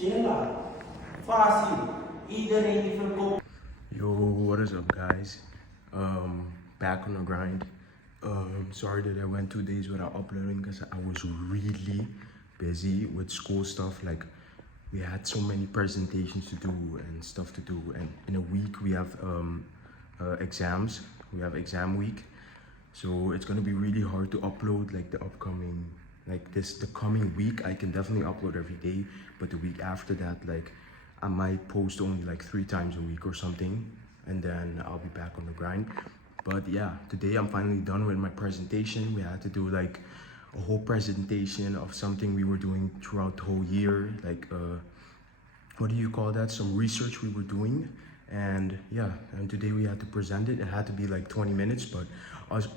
Yo, what is up, guys? Back on the grind. Sorry that I went 2 days without uploading because I was really busy with school stuff. Like, we had so many presentations to do and stuff to do, and in a week we have exams. We have exam week, so it's gonna be really hard to upload like the coming week. I can definitely upload every day, but the week after that, like, I might post only like 3 times a week or something, and then I'll be back on the grind. But yeah, today I'm finally done with my presentation. We had to do like a whole presentation of something we were doing throughout the whole year, like what do you call that, some research we were doing. And yeah, and today we had to present it. It had to be like 20 minutes, but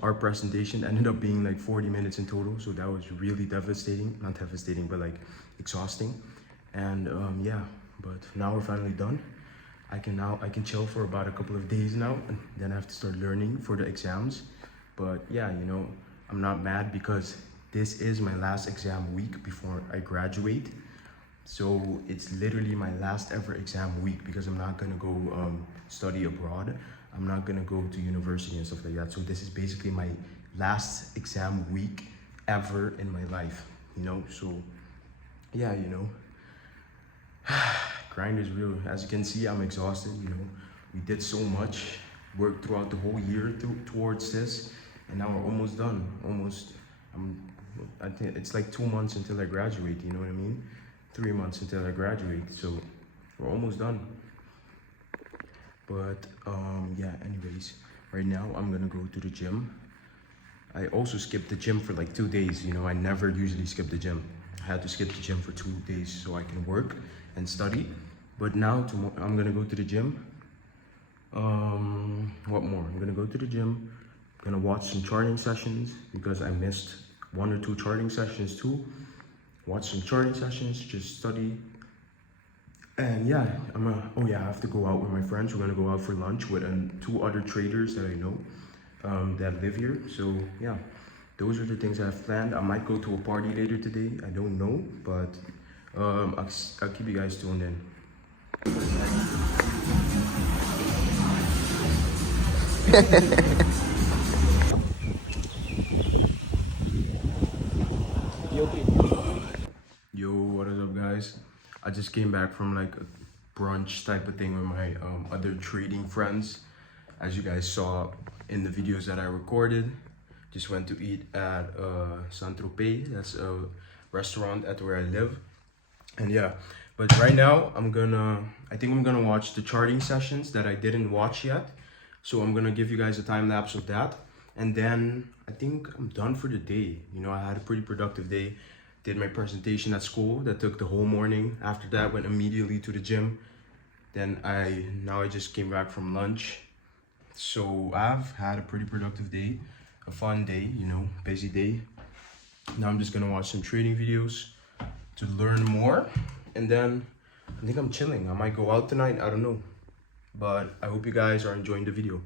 our presentation ended up being like 40 minutes in total, so that was really devastating. Not devastating, but like exhausting. And yeah, but now we're finally done. I can chill for about a couple of days now, and then I have to start learning for the exams. But yeah, you know, I'm not mad because this is my last exam week before I graduate. So it's literally my last ever exam week because I'm not gonna go study abroad. I'm not gonna go to university and stuff like that. So this is basically my last exam week ever in my life, you know? So yeah, you know, grind is real. As you can see, I'm exhausted, you know. We did so much work throughout the whole year towards this, and now we're almost done. I think it's like 2 months until I graduate, you know what I mean? 3 months until I graduate, so we're almost done. But yeah, anyways, right now I'm gonna go to the gym. I also skipped the gym for like 2 days, you know. I never usually skip the gym. I had to skip the gym for 2 days so I can work and study. But now I'm gonna go to the gym. What more? I'm gonna go to the gym. I'm gonna watch some charting sessions because I missed 1 or 2 charting sessions too. Watch some charting sessions, just study. And yeah, oh yeah, I have to go out with my friends. We're gonna go out for lunch with 2 other traders that I know that live here. So yeah, those are the things I have planned. I might go to a party later today. I don't know, but I'll keep you guys tuned in. Yo, what is up, guys? I just came back from like a brunch type of thing with my other trading friends. As you guys saw in the videos that I recorded, just went to eat at Saint-Tropez. That's a restaurant at where I live. And yeah, but right now I think I'm gonna watch the charting sessions that I didn't watch yet. So I'm gonna give you guys a time lapse of that, and then I think I'm done for the day. You know, I had a pretty productive day. Did my presentation at school that took the whole morning. After that, went immediately to the gym. Then now I just came back from lunch. So I've had a pretty productive day, a fun day, you know, busy day. Now I'm just gonna watch some trading videos to learn more, and then I think I'm chilling. I might go out tonight, I don't know. But I hope you guys are enjoying the video.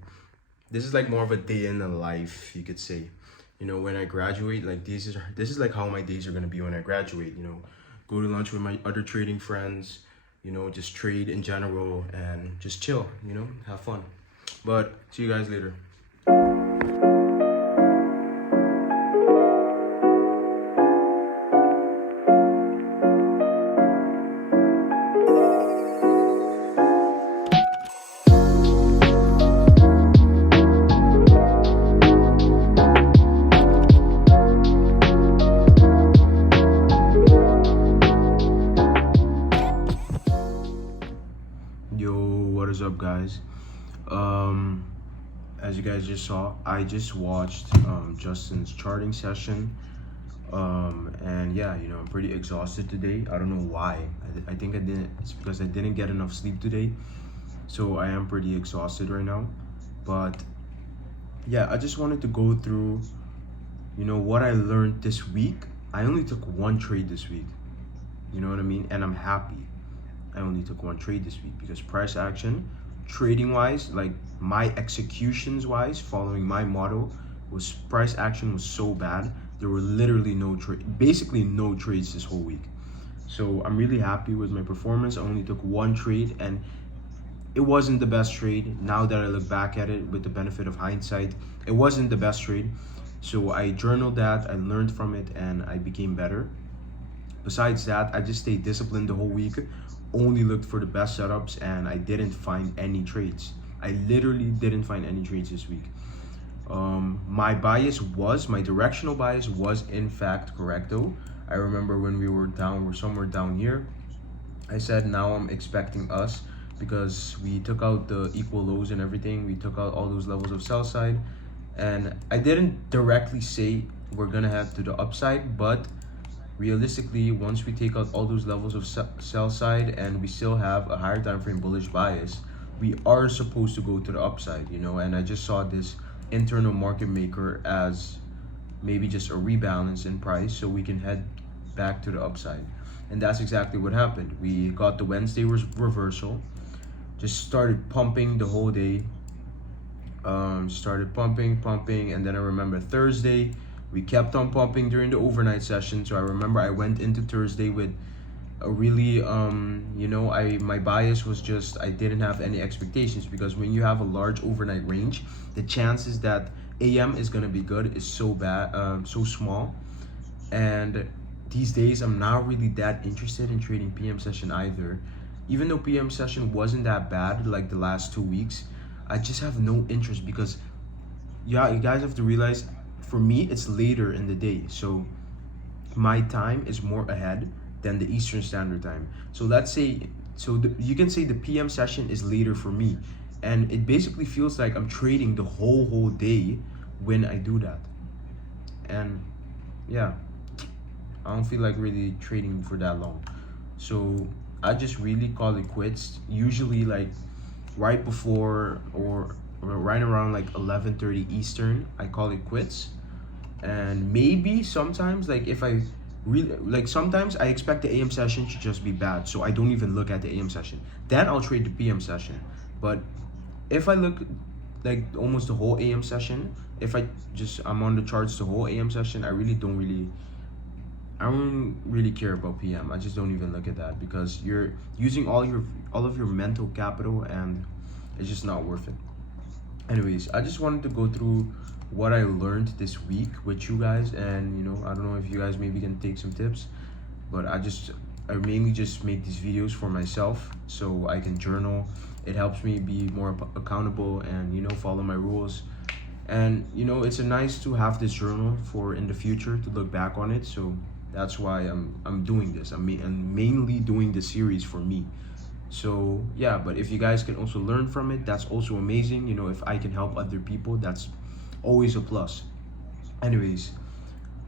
This is like more of a day in the life, you could say. You know, when I graduate, like this is like how my days are gonna be when I graduate, you know. Go to lunch with my other trading friends, you know, just trade in general and just chill, you know, have fun. But see you guys later. What is up, guys? As you guys just saw, I just watched Justin's charting session, and yeah, you know, I'm pretty exhausted today. I don't know why. I think it's because I didn't get enough sleep today, so I am pretty exhausted right now. But yeah, I just wanted to go through, you know, what I learned this week. I only took 1 trade this week, you know what I mean, and I'm happy I only took 1 trade this week because price action, trading wise, like my executions wise, following my model, was price action was so bad. There were literally basically no trades this whole week. So I'm really happy with my performance. I only took one trade, and it wasn't the best trade. Now that I look back at it with the benefit of hindsight, it wasn't the best trade. So I journaled that, I learned from it, and I became better. Besides that, I just stayed disciplined the whole week, only looked for the best setups, and I didn't find any trades. I literally didn't find any trades this week. My directional bias was in fact correct though. I remember when we're somewhere down here, I said now I'm expecting us, because we took out the equal lows and everything. We took out all those levels of sell side, and I didn't directly say we're gonna head to the upside, but realistically, once we take out all those levels of sell side and we still have a higher time frame bullish bias, we are supposed to go to the upside, you know. And I just saw this internal market maker as maybe just a rebalance in price so we can head back to the upside. And that's exactly what happened. We got the Wednesday reversal, just started pumping the whole day. Started pumping, and then I remember Thursday we kept on pumping during the overnight session. So I remember I went into Thursday with a really my bias was just I didn't have any expectations, because when you have a large overnight range, the chances that AM is gonna be good is so small. And these days I'm not really that interested in trading PM session either. Even though PM session wasn't that bad like the last 2 weeks, I just have no interest, because you guys have to realize, for me it's later in the day, so my time is more ahead than the Eastern Standard Time. So let's say, you can say the PM session is later for me, and it basically feels like I'm trading the whole day when I do that. And yeah, I don't feel like really trading for that long. So I just really call it quits. Usually like right before or right around like 11:30 Eastern, I call it quits. And maybe sometimes, like if I really like, sometimes I expect the AM session to just be bad, so I don't even look at the AM session. Then I'll trade the PM session. But if I look like almost the whole AM session, if I'm on the charts the whole AM session, I don't really care about PM. I just don't even look at that, because you're using all of your mental capital, and it's just not worth it. Anyways, I just wanted to go through what I learned this week with you guys, and I don't know if you guys maybe can take some tips, but I mainly just make these videos for myself so I can journal. It helps me be more accountable and follow my rules. And it's nice to have this journal for in the future to look back on it. So that's why I'm doing this. I'm mainly doing this series for me. So yeah, but if you guys can also learn from it, that's also amazing. If I can help other people, that's always a plus. Anyways,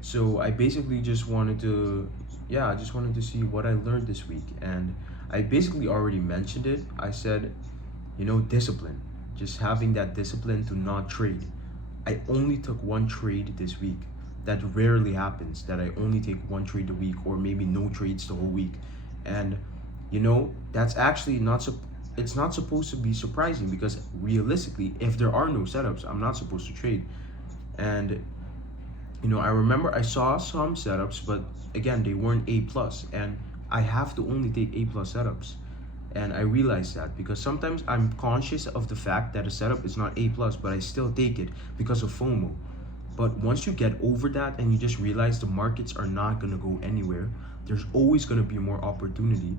so I basically just wanted to see what I learned this week, and I basically already mentioned it. I said, discipline, just having that discipline to not trade. I only took one trade this week. That rarely happens, that I only take one trade a week, or maybe no trades the whole week. And that's actually it's not supposed to be surprising, because realistically, if there are no setups, I'm not supposed to trade. And I remember I saw some setups, but again, they weren't A plus, and I have to only take A plus setups. And I realized that, because sometimes I'm conscious of the fact that a setup is not A plus, but I still take it because of FOMO. But once you get over that and you just realize the markets are not going to go anywhere, there's always going to be more opportunity.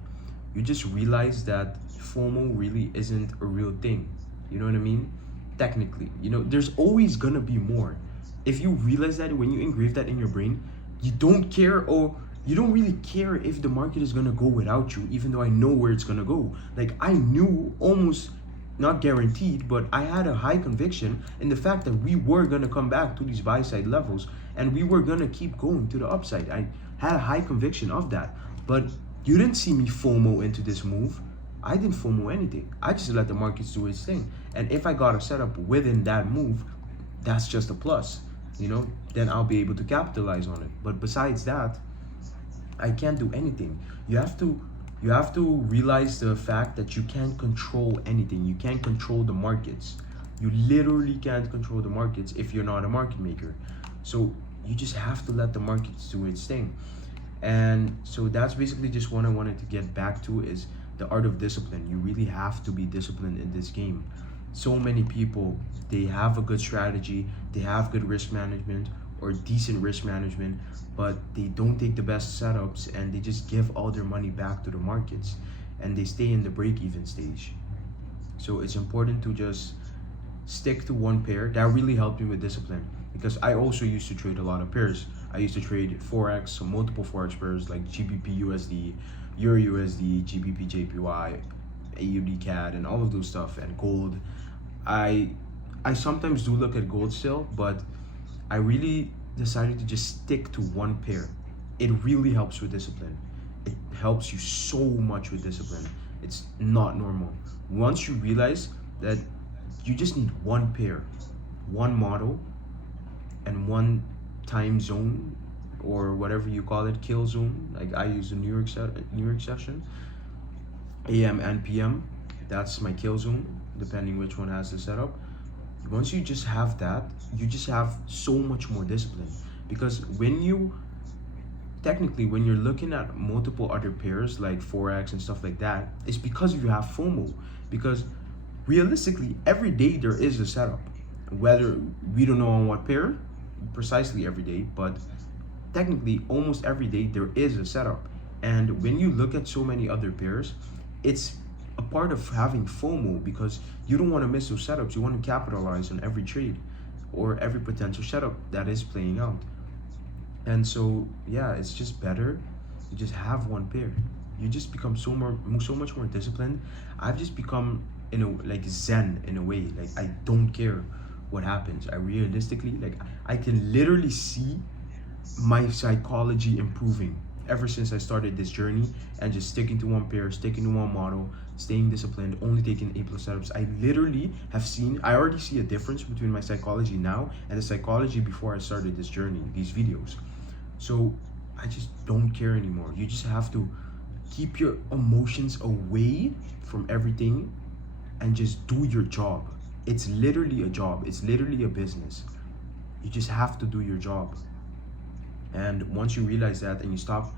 You just realize that FOMO really isn't a real thing. You know what I mean? Technically, there's always going to be more. If you realize that, when you engrave that in your brain, you don't care, or you don't really care if the market is going to go without you, even though I know where it's going to go. Like, I knew, almost not guaranteed, but I had a high conviction in the fact that we were going to come back to these buy side levels, and we were going to keep going to the upside. I had a high conviction of that. But you didn't see me FOMO into this move. I didn't FOMO anything. I just let the markets do its thing. And if I got a setup within that move, that's just a plus. Then I'll be able to capitalize on it. But besides that, I can't do anything. You have to realize the fact that you can't control anything. You can't control the markets. You literally can't control the markets if you're not a market maker. So you just have to let the markets do its thing. And so that's basically just what I wanted to get back to, is the art of discipline. You really have to be disciplined in this game. So many people, they have a good strategy, they have good risk management or decent risk management, but they don't take the best setups and they just give all their money back to the markets and they stay in the break-even stage. So it's important to just stick to one pair. That really helped me with discipline, because I also used to trade a lot of pairs. I used to trade forex, so multiple forex pairs like GBP USD, Euro USD, GBP JPY, AUD CAD, and all of those stuff, and gold. I I sometimes do look at gold still, but I really decided to just stick to one pair. It really helps with discipline. It helps you so much with discipline. It's not normal. Once you realize that you just need one pair, one model, and one time zone, or whatever you call it, kill zone. Like I use the New York session, AM and PM. That's my kill zone, depending which one has the setup. Once you just have that, you just have so much more discipline. Because when you're looking at multiple other pairs like forex and stuff like that, it's because you have FOMO. Because realistically, every day there is a setup. Whether we don't know on what pair precisely every day, but technically almost every day there is a setup. And when you look at so many other pairs, it's a part of having FOMO, because you don't want to miss those setups. You want to capitalize on every trade or every potential setup that is playing out. And so yeah, it's just better you just have one pair. You just become so much more disciplined. I've just become like zen in a way. Like I don't care what happens. I realistically, like, I can literally see my psychology improving ever since I started this journey, and just sticking to one pair, sticking to one model, staying disciplined, only taking A plus setups. I already see a difference between my psychology now and the psychology before I started this journey, these videos. So I just don't care anymore. You just have to keep your emotions away from everything and just do your job. It's literally a job. It's literally a business. You just have to do your job. And once you realize that and you stop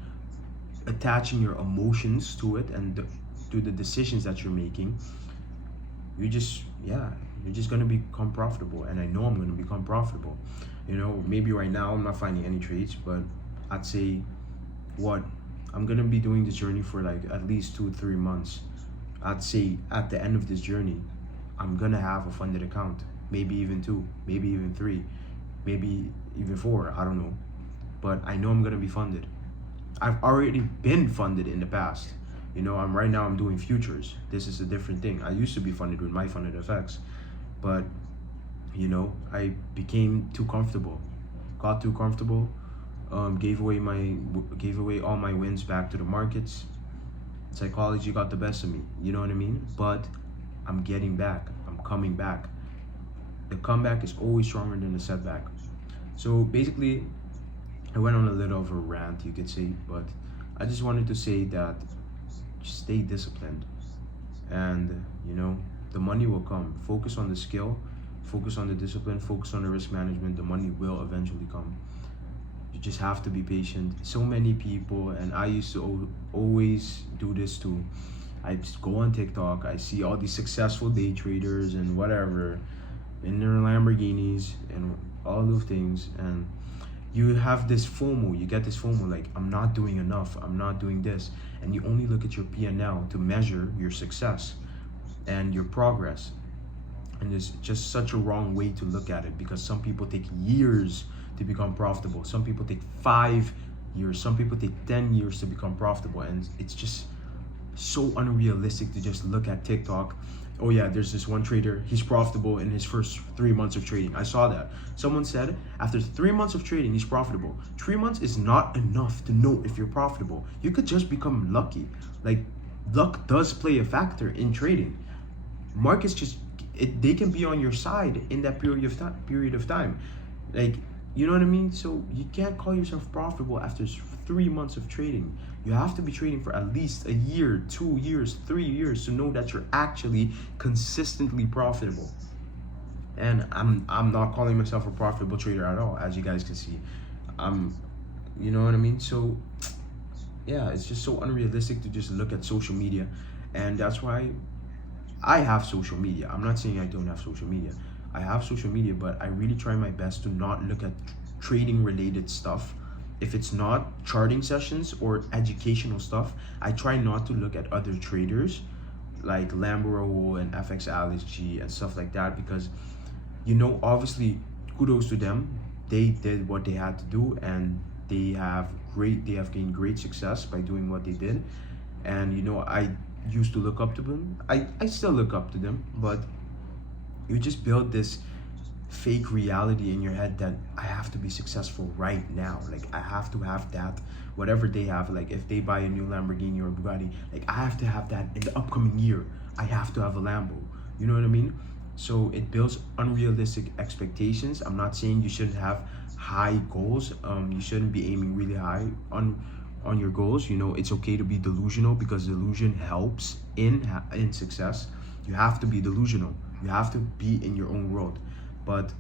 attaching your emotions to it and to the decisions that you're making, you're just gonna become profitable. And I know I'm gonna become profitable. Maybe right now I'm not finding any trades, but I'd say I'm gonna be doing this journey for like at least 2-3 months. I'd say at the end of this journey, I'm gonna have a funded account, maybe even 2, maybe even 3, maybe even 4, I don't know. But I know I'm gonna be funded. I've already been funded in the past. I'm doing futures. This is a different thing. I used to be funded with my funded FX, but I became too comfortable, got too comfortable, gave away all my wins back to the markets. Psychology got the best of me, you know what I mean? But I'm getting back. I'm coming back. The comeback is always stronger than the setback. So basically, I went on a little of a rant, you could say, but I just wanted to say that just stay disciplined, and the money will come. Focus on the skill, focus on the discipline, focus on the risk management. The money will eventually come. You just have to be patient. So many people, and I used to always do this too. I just go on TikTok, I see all these successful day traders and whatever in their Lamborghinis and all those things, and you have this FOMO. You get this FOMO, like, I'm not doing enough, I'm not doing this, and you only look at your P&L to measure your success and your progress. And it's just such a wrong way to look at it, because some people take years to become profitable. Some people take 5 years. Some people take 10 years to become profitable. And it's just so unrealistic to just look at TikTok. Oh yeah, there's this one trader, he's profitable in his first 3 months of trading. I saw that. Someone said after 3 months of trading, he's profitable. 3 months is not enough to know if you're profitable. You could just become lucky. Like, luck does play a factor in trading. Markets they can be on your side in that period of time. Like, you know what I mean? So you can't call yourself profitable after 3 months of trading. You have to be trading for at least a year, 2 years, 3 years to know that you're actually consistently profitable. And I'm not calling myself a profitable trader at all, as you guys can see. You know what I mean? So yeah, it's just so unrealistic to just look at social media. And that's why I have social media. I'm not saying I don't have social media. I have social media, but I really try my best to not look at trading related stuff. If it's not charting sessions or educational stuff, I try not to look at other traders like Lambro and FX LSG and stuff like that, because obviously, kudos to them. They did what they had to do, and they have gained great success by doing what they did. And I used to look up to them. I still look up to them, but you just build this fake reality in your head that I have to be successful right now. Like I have to have that, whatever they have. Like if they buy a new Lamborghini or Bugatti, like I have to have that in the upcoming year. I have to have a Lambo. You know what I mean? So it builds unrealistic expectations. I'm not saying you shouldn't have high goals. You shouldn't be aiming really high on your goals. It's okay to be delusional, because delusion helps in success. You have to be delusional. You have to be in your own world. But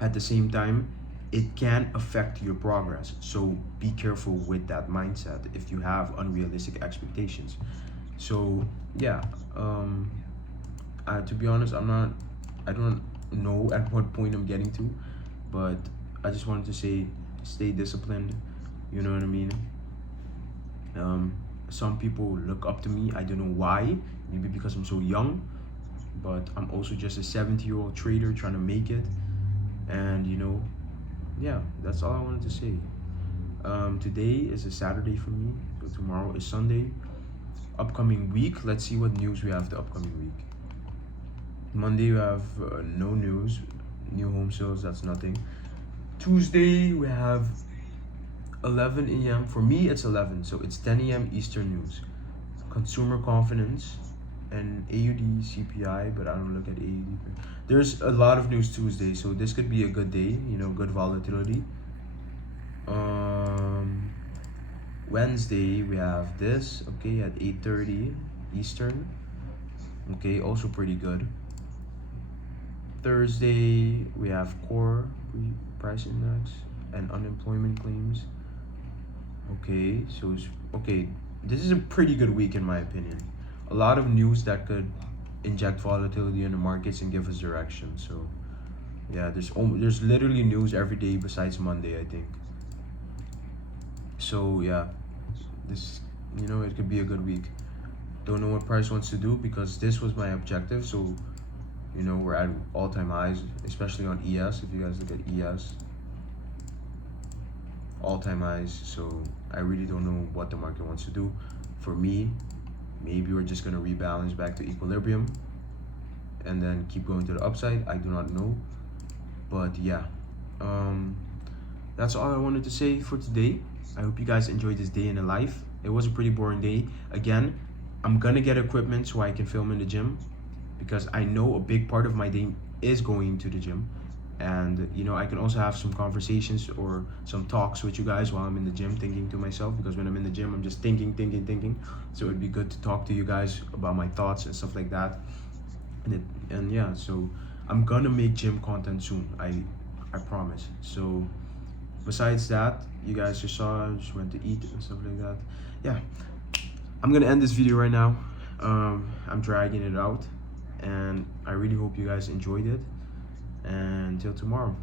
at the same time, it can affect your progress. So be careful with that mindset if you have unrealistic expectations. So yeah, to be honest, I don't know at what point I'm getting to, but I just wanted to say, stay disciplined. You know what I mean? Some people look up to me. I don't know why. Maybe because I'm so young, but I'm also just a 70-year-old trader trying to make it. And yeah, that's all I wanted to say. Today is a Saturday for me, so tomorrow is Sunday. Upcoming week, let's see what news we have the upcoming week. Monday we have no news, new home sales, that's nothing. Tuesday we have 11 a.m. For me it's 11, so it's 10 a.m. Eastern news. Consumer confidence and AUD CPI, but I don't look at AUD. There's a lot of news Tuesday, so this could be a good day, good volatility. Wednesday we have this, okay, at 8:30 Eastern. Okay, also pretty good. Thursday we have core price index and unemployment claims. Okay, so this is a pretty good week in my opinion. A lot of news that could inject volatility in the markets and give us direction. So yeah, there's literally news every day besides Monday, I think. So yeah, this it could be a good week. Don't know what price wants to do, because this was my objective. So we're at all-time highs, especially on ES. If you guys look at ES, all-time highs. So I really don't know what the market wants to do. For me, maybe we're just gonna rebalance back to equilibrium and then keep going to the upside. I do not know, but yeah, that's all I wanted to say for today. I hope you guys enjoyed this day in the life. It was a pretty boring day. Again, I'm gonna get equipment so I can film in the gym, because I know a big part of my day is going to the gym. And I can also have some conversations or some talks with you guys while I'm in the gym, thinking to myself, because when I'm in the gym I'm just thinking. So it'd be good to talk to you guys about my thoughts and stuff like that. And yeah, so I'm gonna make gym content soon, I promise. So besides that, you guys just saw I just went to eat and stuff like that. Yeah, I'm gonna end this video right now. I'm dragging it out, and I really hope you guys enjoyed it. And until tomorrow.